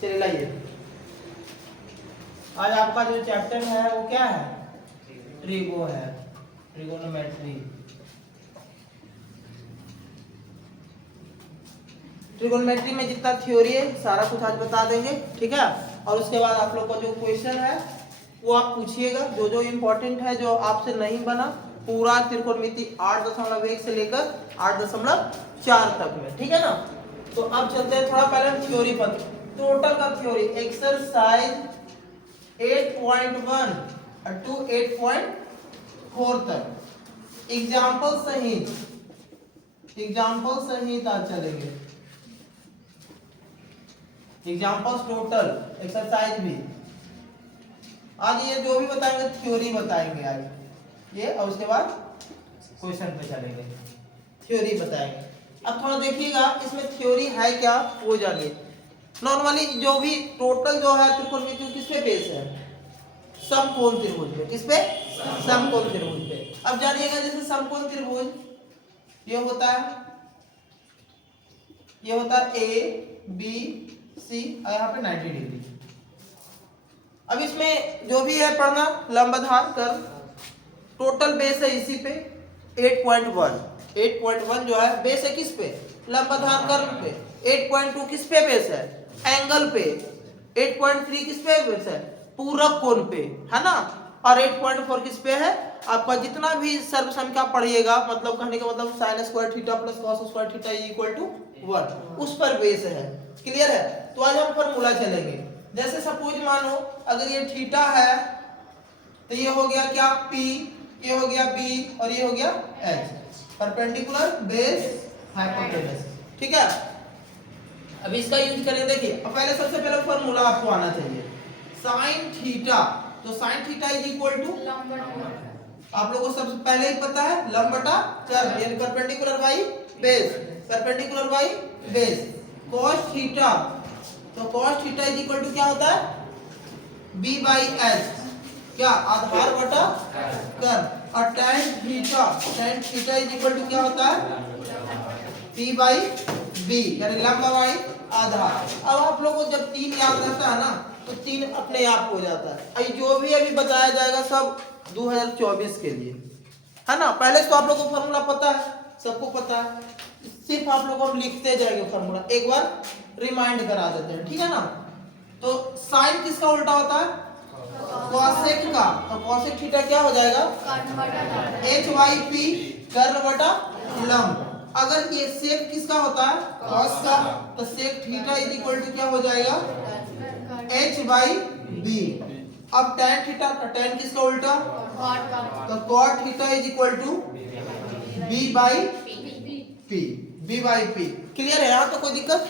चलिए लाइए, आज आपका जो चैप्टर है वो क्या है, ट्रिगो है, ट्रिगोनोमेट्री। ट्रिगोनोमेट्री में जितना थ्योरी है सारा कुछ आज बता देंगे, ठीक है। और उसके बाद आप लोग का जो क्वेश्चन है वो आप पूछिएगा, जो जो इम्पोर्टेंट है, जो आपसे नहीं बना, पूरा त्रिकोणमिति 8.1 से लेकर 8.4 तक में, ठीक है ना। तो अब चलते हैं थोड़ा पहले थ्योरी पर, टोटल का थ्योरी एक्सरसाइज 8.1 टू 8.4 तक एग्जाम्पल सहित आज चलेंगे, एग्जाम्पल्स टोटल एक्सरसाइज भी आज ये जो भी बताएंगे थ्योरी बताएंगे आज ये, और उसके बाद क्वेश्चन पे चलेंगे, थ्योरी बताएंगे। अब थोड़ा देखिएगा इसमें थ्योरी है क्या वो जानिए। नॉर्मली जो भी टोटल जो है त्रिकोणमिति किस पे बेस है, समकोण त्रिभुज पे, किस पे, समकोण त्रिभुज पे। अब जानिएगा जैसे समकोण त्रिभुज ये होता है ए बी सी और यहाँ पे 90 डिग्री। अब इसमें जो भी है पढ़ना, लंबाधार कर्व, टोटल बेस है इसी पे 8.1 जो है बेस है किस पे, लंबाधार कर्व पे। 8.2 किस पे बेस है, एंगल पे। 8.3 किस पे बेस है, पूरक कोण पे, है ना। और 8.4 किस पे है, आपका जितना भी सर्व संख्या पढ़िएगा, मतलब कहने का मतलब sine square theta plus cos square theta equal to 1, उस पर बेस है। क्लियर है। तो आज हम फॉर्मूला चलेंगे। जैसे सपोज मानो अगर ये थीटा है तो ये हो गया क्या P, ये हो गया B और ये हो गया H, परपेंडिकुलर बेस हाइपोटेनस, ठीक है। अब इसका यूज करेंगे, देखिए अब पहले सबसे पहले फॉर्मूला आपको आना चाहिए, साइन थीटा। तो sine theta is equal to, आप लोगों को सबसे पहले ही पता है, लंब बटा कर्व, यानी perpendicular by base, perpendicular by base. cos theta, तो cos theta is equal to क्या होता है, b बाई h, क्या आधार बटा कर्व। और tan theta is equal to क्या होता है, p बाई b, यानी लंब बाई आधार। अब आप लोगों को जब 3 याद रहता है ना तो 3 अपने आप हो जाता है। अभी जो भी अभी बताया जाएगा सब 2024 के लिए है ना। पहले तो आप लोगों को फॉर्मूला पता है, सबको पता है, सिर्फ आप लोग हम लिखते जाएंगे फॉर्मूला, एक बार रिमाइंड करा देते हैं, ठीक है ना। तो साइन किसका उल्टा होता है, कॉसेक का। तो कॉसेक थीटा क्या हो जाएगा, एच वाई पी कर्ण बटा लंब। अगर ये सेक किसका होता है, कॉस का, तो sec theta is equal to क्या हो जाएगा, एच बाई बी। अब tan थीटा, tan किसका उल्टा, तो cot theta is equal to b by p, b by p। Clear है, यहाँ तो कोई दिक्कत,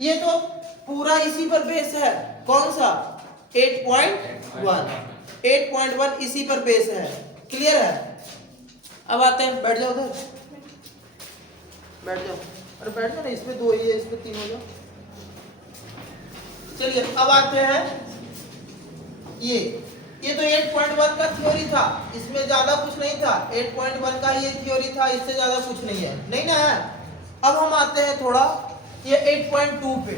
ये तो पूरा इसी पर बेस है। कौन सा, 8.1 इसी पर बेस है। क्लियर है। अब आते हैं, बैठ जाओ उधर, बैठ जाओ, अरे बैठ जाओ ना, इसमें 2 ही है, इसमें 3 हो जाओ। चलिए अब आते हैं, ये तो 8.1 का थ्योरी था, इसमें ज्यादा कुछ नहीं था। 8.1 का ये थ्योरी था, इससे ज्यादा कुछ नहीं है, नहीं ना है। अब हम आते हैं थोड़ा ये 8.2 पे।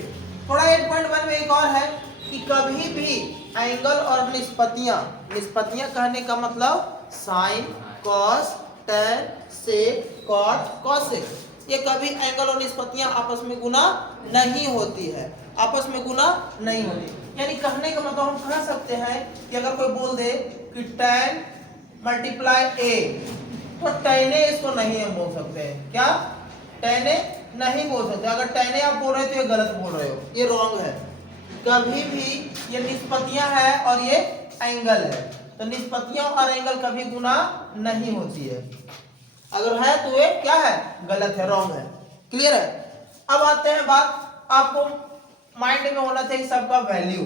थोड़ा 8.1 में एक और है कि कभी भी एंगल और निष्पत्तियां कहने का मतलब साइन, कॉस, टैन, सेक, कॉट, कॉसेक, ये कभी एंगल और निष्पत्तियां आपस में गुना नहीं होती है, आपस में गुना नहीं होती। यानी कहने का मतलब हम कह सकते हैं कि अगर कोई बोल दे कि tan मल्टीप्लाई a, तो tan a इसको नहीं हम बोल सकते हैं, क्या tan a नहीं बोल सकते। अगर tan a आप बोल रहे हो तो ये गलत बोल रहे हो, ये रॉन्ग है। कभी भी ये निष्पत्तियां है और ये एंगल है, तो निष्पत्तियां और एंगल कभी गुना नहीं होती है। अगर है तो ये क्या है, गलत है, रॉन्ग है। क्लियर है। अब आते हैं बात, आपको माइंड में होना चाहिए सबका वैल्यू,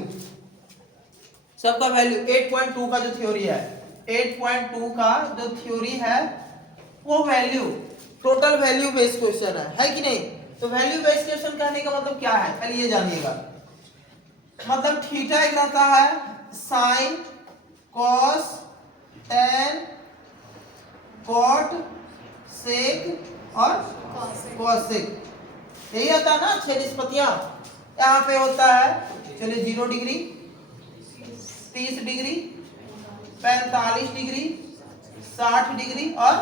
8.2 का जो थ्योरी है, 8.2 का जो थ्योरी है वो value, total value based question है कि नहीं। तो वैल्यू बेस्ड क्वेश्चन कहने का मतलब क्या है, पहले ये जानिएगा। मतलब थीटा एक रहता है साइन, कॉस, टैन, कॉट, सेक और कॉसेक। यही होता है ना 6 निष्पत्तियां। यहाँ पे होता है चलिए 0 डिग्री, 30 डिग्री, 45 डिग्री, 60 डिग्री और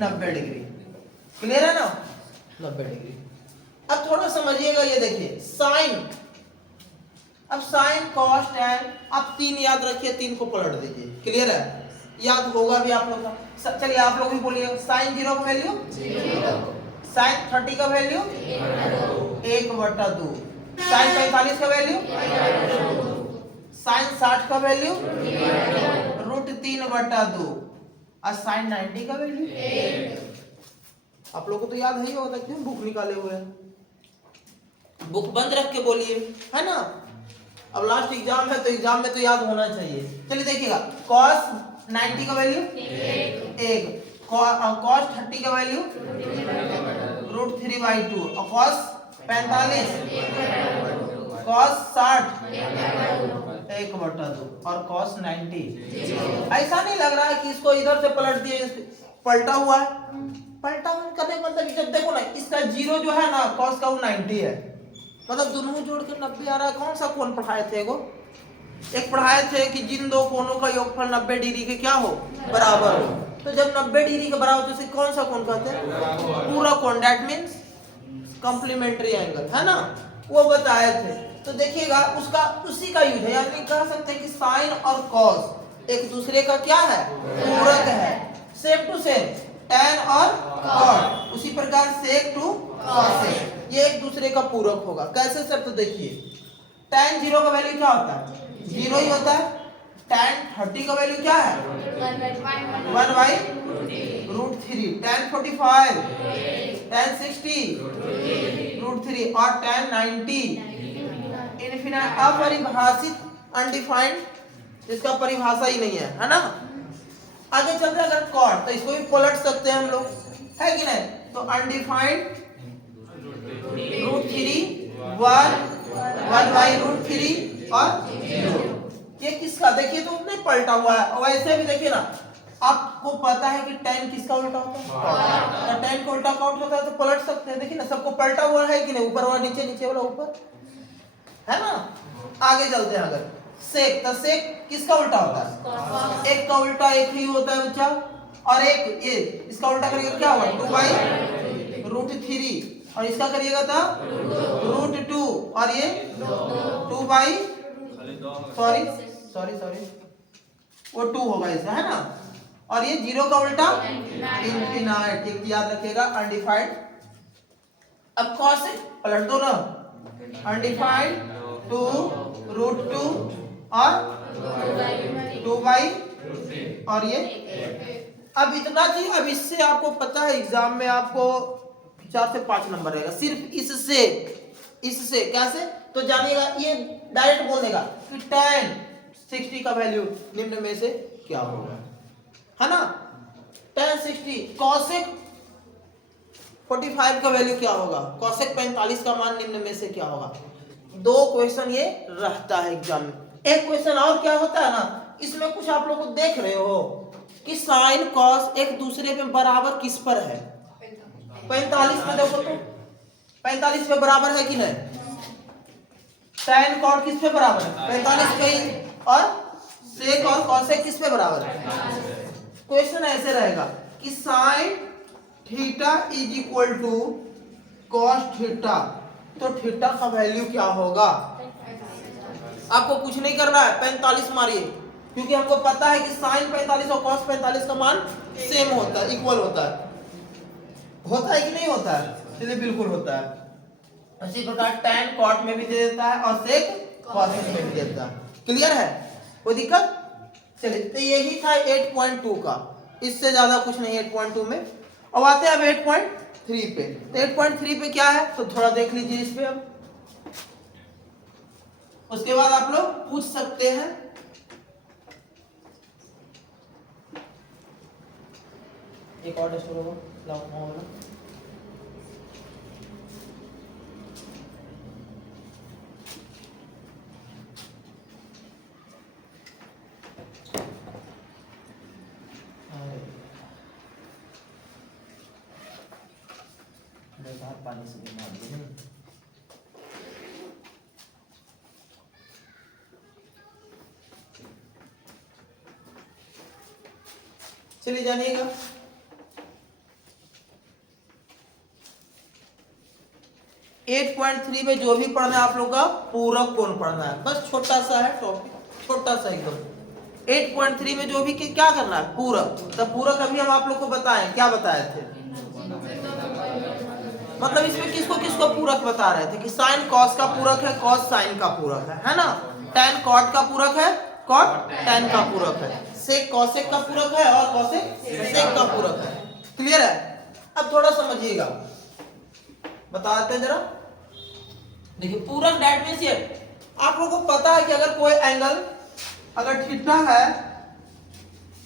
90 डिग्री। क्लियर है ना? 90 डिग्री। अब थोड़ा समझिएगा, ये देखिए साइन। अब साइन कॉस टैन, अब 3 याद रखिए, 3 को पलट दीजिए। क्लियर है? याद होगा भी आप लोगों का। चलिए आप लोग भी बोलिए, साइन 0 का वैल्यू 0, साइन 30 का वैल्यू 1/2, साइन 45 का वैल्यू, साइन 60 का वैल्यू √3/2 और साइन 90 का वैल्यू 8। आप लोगों को तो याद है ही होगा, क्यों बुक निकाले हुए हैं? बुक बंद रख के बोलिए, है ना? अब लास्ट एग्जाम है तो एग्जाम में तो याद होना चाहिए। चलिए देखिएगा, cos 90 का वैल्यू 1, cos 30 का वैल्यू √3/2 और cos 45, cos 60 1/2 और cos 90। ऐसा नहीं लग रहा है कि इसको इधर से पलट दिए, पलटा हुआ है? पलटा करने का मतलब जब देखो ना, इसका 0 जो है ना cos का वो 90 है, मतलब दोनों जोड़ के 90 आ रहा है। कौन सा कोण पढ़ाए थे? एक पढ़ाए थे कि जिन दो कोणों का योगफल 90 डिग्री के क्या हो, बराबर हो। तो जब 90 डिग्री के बराबर तो उसे कौन सा कोण कहते हैं? पूरा कोण, दैट मींस कॉम्प्लीमेंट्री एंगल, है ना? वो बताए थे। तो देखिएगा उसका उसी का यूज है, यानी कह सकते हैं कि साइन और कॉस एक दूसरे का क्या है? पूरक है। सेम टू सेम tan और cot, उसी प्रकार sec टू cosec, ये एक दूसरे का पूरक होगा। कैसे सर? तो देखिए tan 0 का वैल्यू क्या होता है? 0 ही होता है। tan 30 का वैल्यू क्या है? 1/√3, tan 45, tan 60 √3 और tan 90 इनफिनाइट, अपरिभाषित, अनडिफाइंड, जिसका परिभाषा ही नहीं है ना? आगे चलते हैं, अगर कॉट तो इसको भी पलट सकते हैं हम लोग, है कि नहीं? तो अनडिफाइंड √3 1/√3 और 0। ये किसका? देखिए तो नहीं पलटा हुआ है। और वैसे भी देखिए ना, आपको पता है कि tan किसका उल्टा होता है? तो tan का उल्टा कॉट होता है, तो पलट सकते हैं। देखिए ना, सबको पलटा हुआ है कि नहीं? ऊपर वाला नीचे, नीचे वाला ऊपर, है ना? आगे चलते हैं, अगर सेक, तो सेक किसका उल्टा होता है? एक का उल्टा एक ही होता है बच्चा, और एक ये इसका उल्टा करिएगा क्या होगा? 2/√3, और इसका करिएगा तो √2, और ये 2/, सॉरी वो 2 होगा इसका, है ना? और ये 0 का उल्टा इनफिनाइट, एक याद रखिएगा, अनडिफाइंड। अब cosec पलट दो ना, अनडिफाइंड 2√2 और 2/, और ये अब इतना चीज। अब इससे आपको पता है एग्जाम में आपको 4 से 5 नंबर रहेगा सिर्फ इससे कैसे? तो जानिएगा, ये डायरेक्ट बोल देगा कि tan 60 का वैल्यू निम्न में से क्या होगा, है ना? tan 60, cosec 45 का वैल्यू क्या होगा? cosec 45 का मान निम्न में से क्या होगा? 2 क्वेश्चन ये रहता है एग्जाम में। एक क्वेश्चन और क्या होता है ना, इसमें कुछ आप लोग देख रहे हो कि साइन कॉस एक दूसरे पे बराबर किस पर है? 45 में देखो तो 45 पे बराबर है कि नहीं? साइन कॉट किस पे बराबर है? 45 पे ही। और सेक और कॉसेक किस पे बराबर है? क्वेश्चन ऐसे रहेगा कि sine theta is equal to cos theta, तो थीटा का वैल्यू क्या होगा? आपको कुछ नहीं करना है, 45 मारिए, क्योंकि हमको पता है कि साइन 45 और कॉस 45 का मान सेम होता है, इक्वल होता है। होता है कि नहीं होता है? चलिए बिल्कुल होता है। इसी प्रकार tan cot में भी दे देता है और sec cosec में भी देता है। क्लियर है? कोई दिक्कत? चलिए, तो यही था 8.2 का, इससे ज्यादा कुछ नहीं 8.2 में। अब आते हैं अब 8.3 पे। तो 8.3 पे क्या है तो थोड़ा देख लीजिए इस पे। अब उसके बाद आप लोग पूछ सकते हैं। एक और टेस्ट होगा, लाओ वाला। पानी से चलिए जानिएगा। एट पॉइंट थ्री में जो भी पढ़ना है आप लोग का पूरक कोण पढ़ना है, बस छोटा सा है टॉपिक, छोटा सा एकदम। 8.3 में जो भी क्या करना है पूरक, तो पूरक अभी हम आप लोग को बताएं, क्या बताए थे, मतलब इसमें किसको किसको पूरक बता रहे थे कि साइन कॉस का पूरक है, कॉस साइन का पूरक है ना, tan कॉट का पूरक है, कॉट tan का पूरक है, सेक कॉसेक का पूरक है और कॉसेक सेक का पूरक है। क्लियर है? अब थोड़ा समझिएगा, बताते जरा। देखिए पूरक दैट मींस ये आप लोगों को पता है कि अगर कोई एंगल अगर थीटा है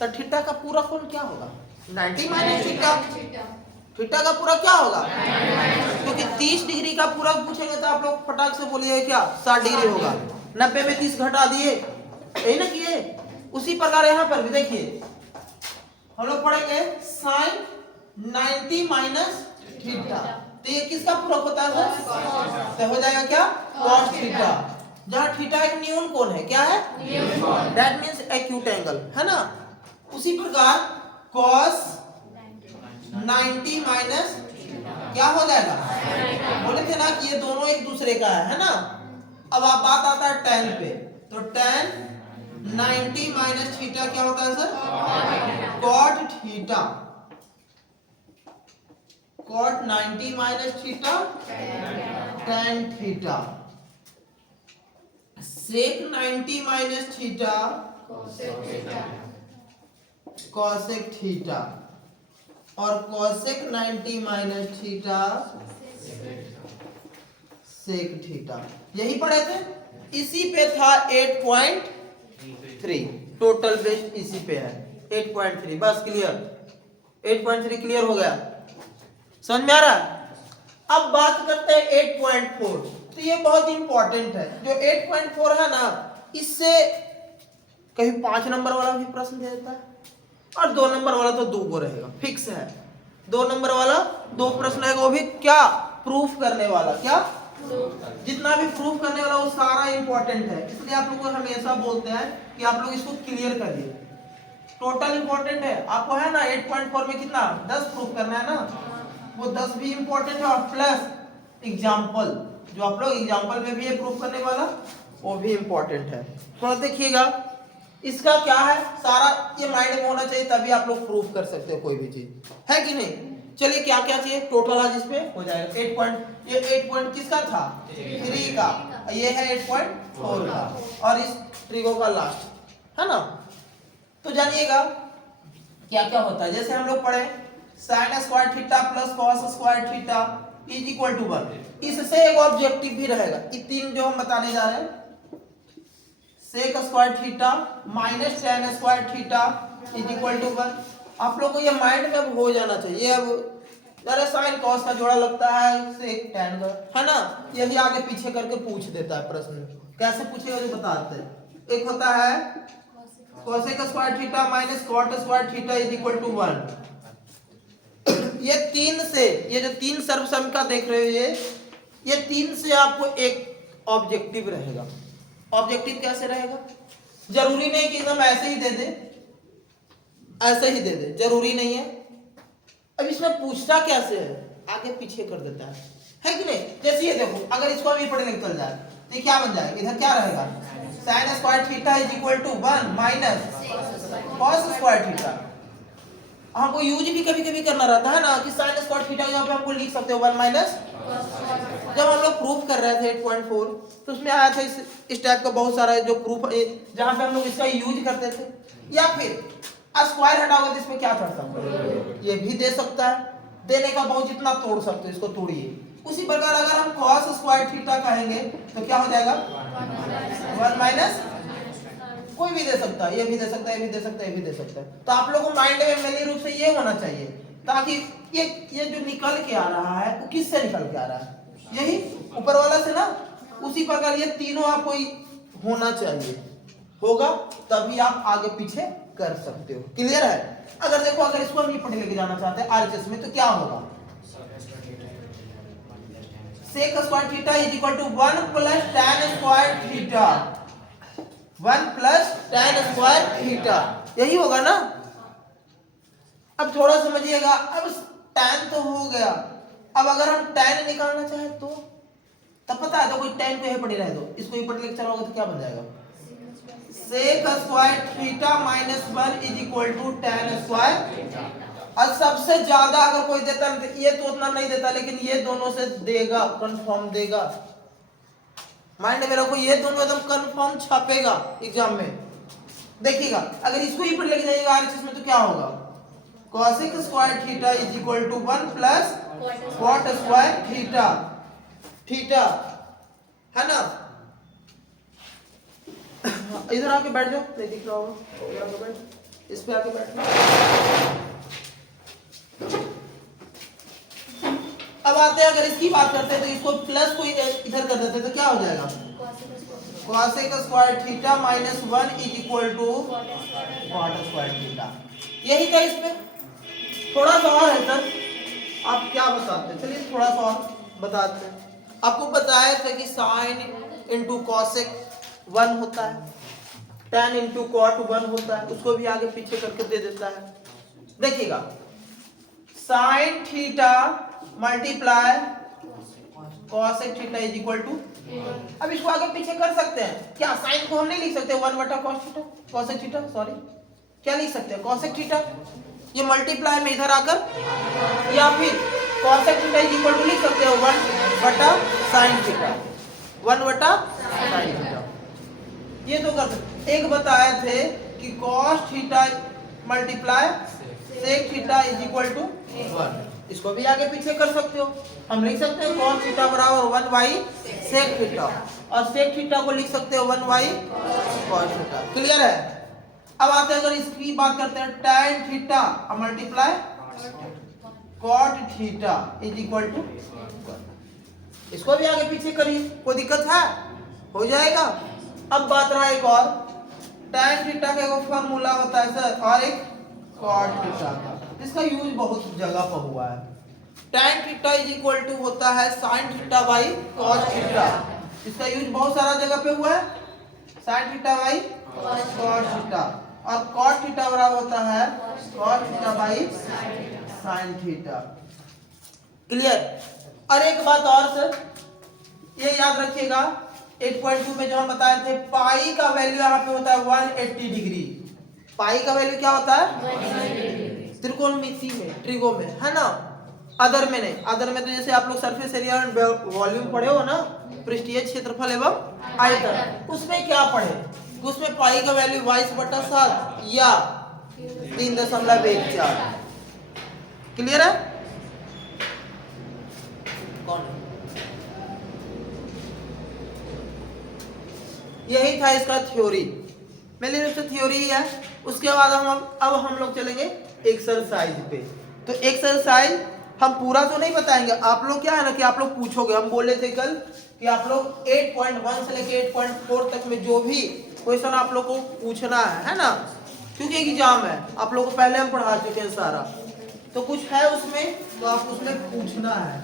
तो थीटा का पूरक कोण क्या होगा, 90 माइनस थीटा। थीटा का पूरक क्या होगा, क्योंकि 30 डिग्री का पूरक पूछेंगे तो आप लोग फटाक से बोलिए क्या 60 डिग्री होगा। 90 में 30 घटा दिए, यही ना किए। उसी प्रकार यहाँ पर भी देखिए हम लोग पढ़ेंगे साइन 90 माइनस थीटा, तो ये किसका पूरक होता है सर, तो हो जाएगा क्या cos थीटा, जहाँ थीटा एक न्यून कोण है, क्या है दैट मींस एक्यूट एंगल है ना। उसी प्रकार cos 90 माइनस क्या हो जाएगा, बोले थे ना कि ये दोनों एक दूसरे का है ना। अब आप बात आता है tan पे, तो tan 90 माइनस थीटा क्या होता है sir, cot theta, cot 90 minus theta tan theta, sec 90 minus theta cosec theta, और cosec 90 minus theta sec theta. यही पढ़े थे, इसी पे था 8.3, टोटल बेस्ड इसी पे है 8.3, बस क्लियर, 8.3 क्लियर हो गया, समझ में आ रहा है। अब बात करते हैं 8.4, तो ये बहुत इंपॉर्टेंट है। जो 8.4 है ना, इससे कहीं 5 नंबर वाला भी प्रश्न दे देता है, और 2 नंबर वाला तो 2 को रहेगा, फिक्स है। 2 नंबर वाला 2 प्रश्न रहेगा, वो भी क्या प्रूफ करने वाला, क्या जितना भी प्रूफ करने वाला वो सारा इंपॉर्टेंट है। इसलिए आप लोग को हमेशा बोलते हैं कि आप लोग इसको क्लियर करिए, टोटल इंपॉर्टेंट है। आपको है ना 8.4 में कितना 10 प्रूफ करना है ना, वो 10 भी इंपॉर्टेंट है, और प्लस एग्जाम्पल जो आप लोग एग्जाम्पल में भी है प्रूफ करने वाला, वो भी इंपॉर्टेंट है। तो देखिएगा इसका क्या है, सारा ये माइंड में होना चाहिए, तभी आप लोग प्रूफ कर सकते हो कोई भी चीज, है कि नहीं। चलिए क्या क्या चाहिए, टोटल आज इसमें हो जाएगा 8 पॉइंट, ये 8 पॉइंट किसका था 3 का, ये है 8.4 का, और इस ट्रिगो का लास्ट है ना। तो जानिएगा क्या क्या होता है, जैसे हम लोग पढ़े sin square theta plus cos square theta is equal to 1, इससे एक ऑब्जेक्टिव भी रहेगा, ये 3 जो हम बताने जा रहे हैं, sec square theta minus tan square theta is equal to 1। आप लोग को ये माइंड में अब हो जाना चाहिए। अब जरा साइन कॉस का जोड़ा लगता है सेक tan का, है ना, ये भी आगे पीछे करके पूछ देता है प्रश्न, कैसे पूछेगा जो बताते हैं। एक होता है cosec square theta minus cot square theta is equal to 1। ये 3 से, ये जो 3 सर्वसम देख रहे हो, ये 3 से आपको एक ऑब्जेक्टिव रहेगा। ऑब्जेक्टिव कैसे रहेगा, जरूरी नहीं कि एकदम ऐसे ही दे दे, ऐसे ही दे दे, जरूरी नहीं है। अब इसमें पूछता कैसे है, आगे पीछे कर देता है कि नहीं। जैसे ये देखो, अगर इसको भी पढ़ने निकल जाए तो ये क्या बन जाएगा, इधर क्या रहेगा sin square theta is equal to 1 minus cos square theta. हमको यूज भी कभी कभी करना रहता है ना कि sin स्क्वायर थीटा यहाँ पे हमको लिख सकते हो 1 माइनस। जब हम लोग प्रूफ कर रहे थे 8.4 तो उसमें आया था इस टाइप का बहुत सारा जो प्रूफ जहाँ पे हम लोग इसका यूज करते थे। या फिर स्क्वायर हटाओगे तो इसमें क्या कर सकते हो, ये भी दे सकता है, देने का बहुत जितना तोड़ सकते हो इसको तोड़िए। उसी प्रकार अगर हम cos स्क्वायर थीटा कहेंगे तो क्या हो जाएगा 1 माइनस, कोई भी दे सकता है, ये भी दे सकता है, ये भी दे सकता है, ये भी दे सकता है। तो आप लोगों को माइंड में मेनली रूप से ये होना चाहिए, ताकि ये जो निकल के आ रहा है वो किससे निकल के आ रहा है, यही ऊपर वाला से ना। उसी प्रकार ये तीनों आपको होना चाहिए, होगा तभी आप आगे पीछे कर सकते हो। क्लियर है। अगर देखो, अगर इसको हम ये पढ़े लेके जाना चाहते हैं आरएचएस में तो क्या होगा, sec square theta is equal to 1 plus tan square theta, 1 plus tan square theta, यही होगा ना। अब थोड़ा समझिएगा, अब tan तो हो गया, अब अगर हम tan निकालना चाहे तो तब पता है तो कोई tan को यही पढ़ी रहे दो, इसको ही पढ़ के चलोगे तो क्या बन जाएगा, sec square theta minus 1 is equal to tan square. और सबसे ज्यादा अगर कोई देता है, ये तो उतना नहीं देता लेकिन ये दोनों से देगा, कंफर्म देगा, माइंड में रखो, ये दोनों एकदम कंफर्म छपेगा एग्जाम में। देखिएगा अगर इसको ही पर लेके जाइएगा आरएचएस में तो क्या होगा, cosec square theta is equal to 1 plus cot square theta, theta है ना। इधर आके बैठ जाओ, नहीं दिख रहा होगा, इधर आके बैठ, इस पे आके बैठना। अब आते हैं, अगर इसकी बात करते हैं तो इसको प्लस को इधर कर देते हैं तो क्या हो जाएगा, cosec square theta minus 1 is equal to cot square theta. यही था इसमें, थोड़ा सा और है सर, आप क्या बताते हैं, चलिए थोड़ा सा और बताते हैं। आपको बताया था कि साइन इंटू कॉसेक 1 होता है, tan इंटू कॉट 1 होता है, उसको भी आगे पीछे करके दे देता है। देखिएगा sine theta multiply cosec theta is equal to, अब इसको आगे पीछे कर सकते हैं क्या, साइन को हम नहीं लिख सकते 1 बटा cos theta, cosec theta sorry, क्या लिख सकते हैं कॉसेक थीटा, ये मल्टीप्लाई में इधर आकर, या फिर cosec theta is equal to लिख सकते हो 1 बटा साइन थीटा, 1 बटा साइन थीटा, ये तो कर सकते। एक बताए थे कि cos theta multiply sec theta is equal to 1, इसको भी आगे पीछे कर सकते हो, हम लिख सकते हैं कॉस थीटा बराबर 1 बाई सेक थीटा, और सेक थीटा को लिख सकते हो 1 बाई कॉस थीटा। क्लियर है। अब आते हैं, अगर इसकी बात करते हैं tan theta multiply cot theta is equal to, इसको भी आगे पीछे करिए, कोई दिक्कत है, हो जाएगा। अब बात रहा एक और, tan थीटा का एक फॉर्मूला होता है सर, और एक cot थीटा का, इसका यूज बहुत जगह पर हुआ है। tan theta is equal to होता है sin theta by cos theta, इसका यूज बहुत सारा जगह पे हुआ है, sin theta by cos theta, और cot थीटा बराबर होता है cos theta by sin theta. Clear. और एक बात और सर, ये याद रखिएगा 8.2 में जो हम बताए थे, पाई का वैल्यू यहाँ पे होता है 180 डिग्री, पाई का वैल्यू क्या होता है त्रिकोणमिति में, ट्रिगो में, है ना, अदर में नहीं। अदर में तो जैसे आप लोग सरफेस एरिया एंड वॉल्यूम पढ़े हो ना, पृष्ठीय क्षेत्रफल एवं आयतन, उसमें क्या पढ़े, उसमें पाई का वैल्यू 22/7 या 3.14। क्लियर है। कौन है? यही था इसका थ्योरी, मेरे लिए तो थ्योरी ही है। उसके बाद अब हम लोग चलेंगे एक्सरसाइज पे। तो एक्सरसाइज हम पूरा तो नहीं बताएंगे, आप लोग क्या है ना कि आप लोग पूछोगे, हम बोले थे कल कि आप लोग 8.1 से लेके 8.4 तक में जो भी क्वेश्चन आप लोग को पूछना है ना, क्योंकि एग्जाम है, आप लोग को पहले हम पढ़ा चुके हैं सारा, तो कुछ है उसमें तो आप उसमें पूछना है।